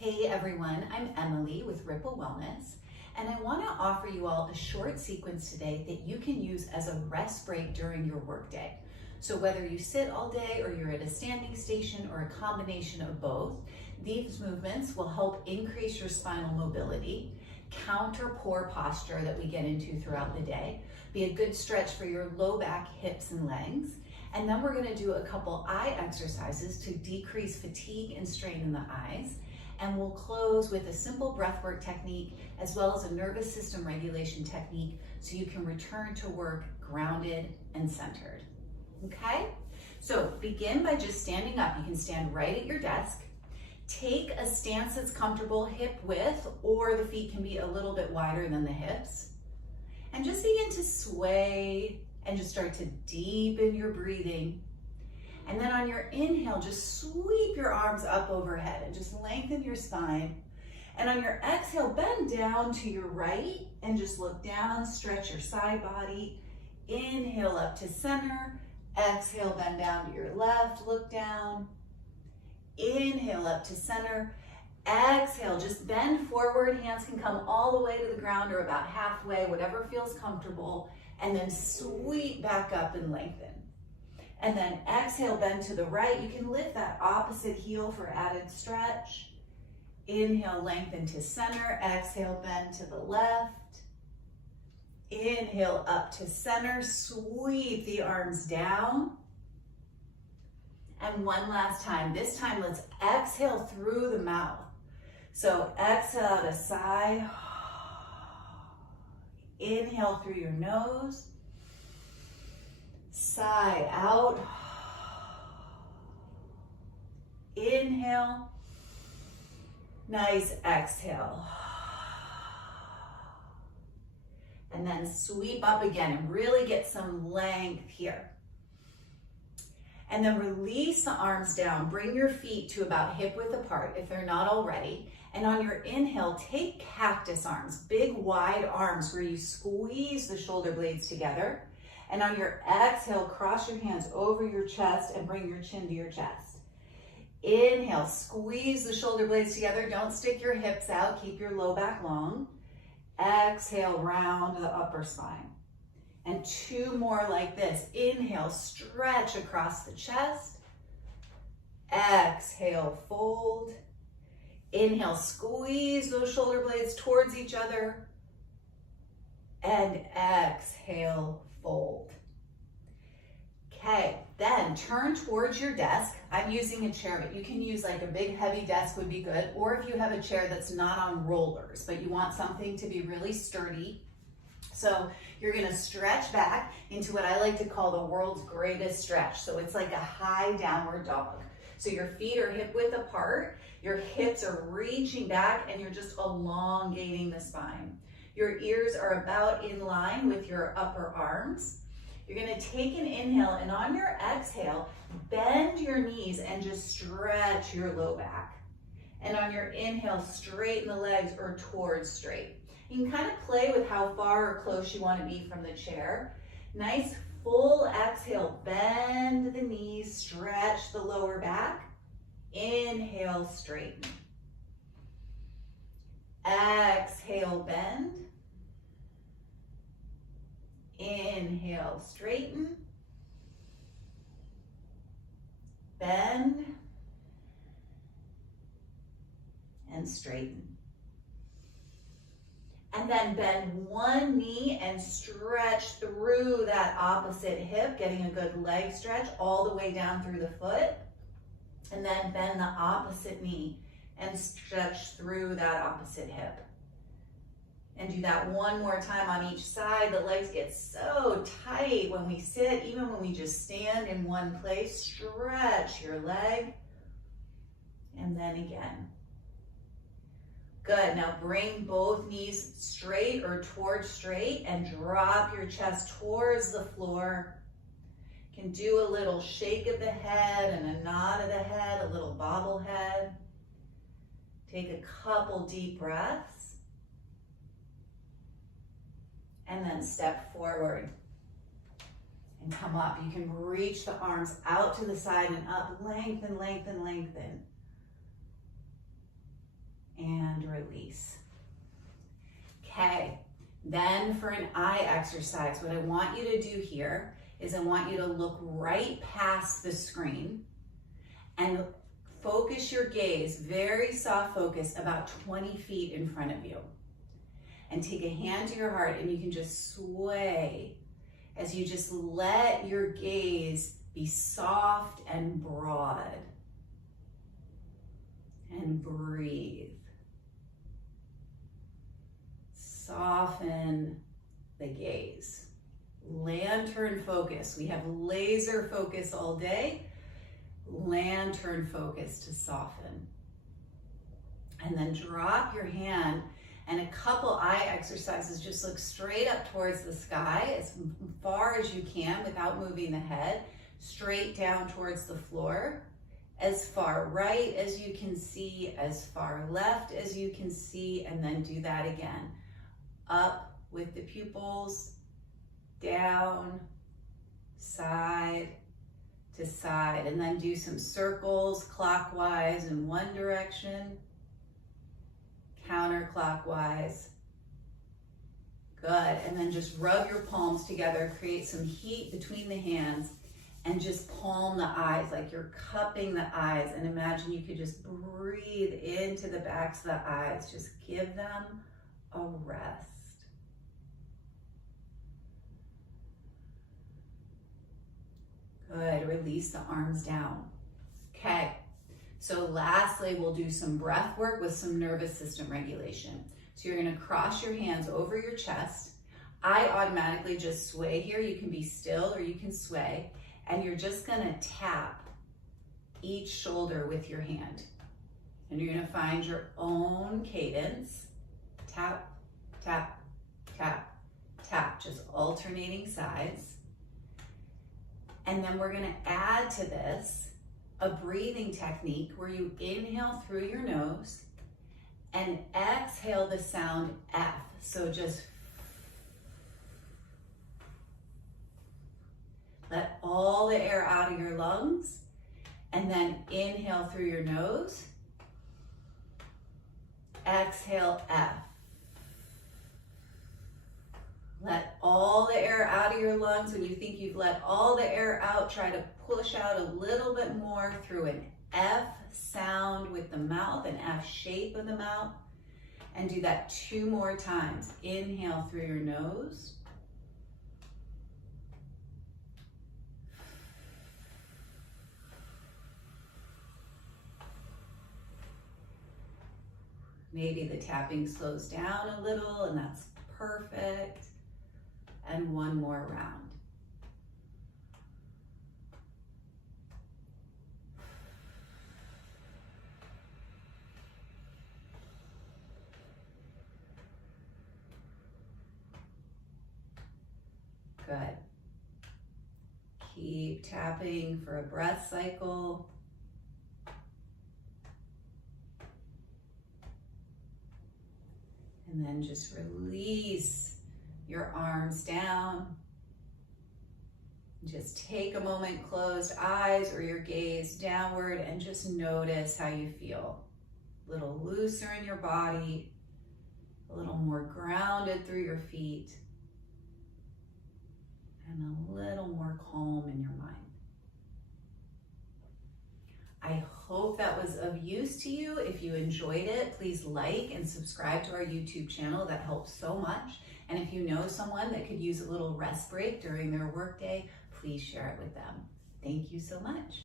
Hey everyone, I'm Emily with Ripple Wellness, and I want to offer you all a short sequence today that you can use as a rest break during your workday. So whether you sit all day or you're at a standing station or a combination of both, these movements will help increase your spinal mobility, counter poor posture that we get into throughout the day, be a good stretch for your low back, hips, and legs. And then we're going to do a couple eye exercises to decrease fatigue and strain in the eyes. And we'll close with a simple breathwork technique as well as a nervous system regulation technique so you can return to work grounded and centered. Okay? So begin by just standing up. You can stand right at your desk. Take a stance that's comfortable hip width, or the feet can be a little bit wider than the hips. And just begin to sway and just start to deepen your breathing. And then on your inhale, just sweep your arms up overhead and just lengthen your spine. And on your exhale, bend down to your right and just look down, stretch your side body. Inhale up to center. Exhale, bend down to your left, look down. Inhale up to center. Exhale, just bend forward. Hands can come all the way to the ground or about halfway, whatever feels comfortable. And then sweep back up and lengthen. And then exhale, bend to the right. You can lift that opposite heel for added stretch. Inhale, lengthen to center. Exhale, bend to the left. Inhale, up to center. Sweep the arms down. And one last time. This time, let's exhale through the mouth. So exhale out a sigh. Inhale through your nose. Sigh out. Inhale. Nice exhale. And then sweep up again and really get some length here. And then release the arms down. Bring your feet to about hip width apart if they're not already. And on your inhale, take cactus arms, big wide arms where you squeeze the shoulder blades together. And on your exhale, cross your hands over your chest and bring your chin to your chest. Inhale, squeeze the shoulder blades together. Don't stick your hips out. Keep your low back long. Exhale, round the upper spine. And two more like this. Inhale, stretch across the chest. Exhale, fold. Inhale, squeeze those shoulder blades towards each other. And exhale, fold. Okay, then turn towards your desk. I'm using a chair, but you can use like a big heavy desk would be good. Or if you have a chair that's not on rollers, but you want something to be really sturdy. So you're gonna stretch back into what I like to call the world's greatest stretch. So it's like a high downward dog. So your feet are hip width apart, your hips are reaching back, and you're just elongating the spine. Your ears are about in line with your upper arms. You're gonna take an inhale, and on your exhale, bend your knees and just stretch your low back. And on your inhale, straighten the legs or towards straight. You can kind of play with how far or close you want to be from the chair. Nice full exhale, bend the knees, stretch the lower back. Inhale, straighten. Exhale, bend. Inhale, straighten. Bend. And straighten. And then bend one knee and stretch through that opposite hip, getting a good leg stretch all the way down through the foot. And then bend the opposite knee and stretch through that opposite hip. And do that one more time on each side. The legs get so tight when we sit, even when we just stand in one place. Stretch your leg. And then again. Good, now bring both knees straight or towards straight and drop your chest towards the floor. You can do a little shake of the head and a nod of the head, a little bobble head. Take a couple deep breaths. And then step forward and come up. You can reach the arms out to the side and up, lengthen, lengthen, lengthen. and release. Okay, then for an eye exercise, what I want you to do here is I want you to look right past the screen and focus your gaze, very soft focus, about 20 feet in front of you. And take a hand to your heart and you can just sway as you just let your gaze be soft and broad. And breathe. Soften the gaze. Lantern focus. We have laser focus all day. Lantern focus to soften. And then drop your hand, and a couple eye exercises. Just look straight up towards the sky as far as you can without moving the head. Straight down towards the floor. As far right as you can see, as far left as you can see, and then do that again. Up with the pupils, down, side to side, and then do some circles clockwise in one direction, counterclockwise. Good, and then just rub your palms together, create some heat between the hands, and just palm the eyes like you're cupping the eyes, and imagine you could just breathe into the backs of the eyes. Just give them a rest. Good, release the arms down. Okay, so lastly, we'll do some breath work with some nervous system regulation. So you're gonna cross your hands over your chest. I automatically just sway here. You can be still or you can sway. And you're just gonna tap each shoulder with your hand. And you're gonna find your own cadence. Tap, tap, tap, tap, just alternating sides. And then we're gonna add to this a breathing technique where you inhale through your nose and exhale the sound F. So just let all the air out of your lungs, and then inhale through your nose. Exhale, F. Let all the air out of your lungs. When you think you've let all the air out, try to push out a little bit more through an F sound with the mouth, an F shape of the mouth. And do that 2 more times. Inhale through your nose. Maybe the tapping slows down a little, and that's perfect. And 1 more round. Good. Keep tapping for a breath cycle. And then just release your arms down. Just take a moment, closed eyes or your gaze downward, and just notice how you feel. A little looser in your body, a little more grounded through your feet, and a little more calm in your mind. I hope that was of use to you. If you enjoyed it, please like and subscribe to our YouTube channel. That helps so much. And if you know someone that could use a little rest break during their workday, please share it with them. Thank you so much.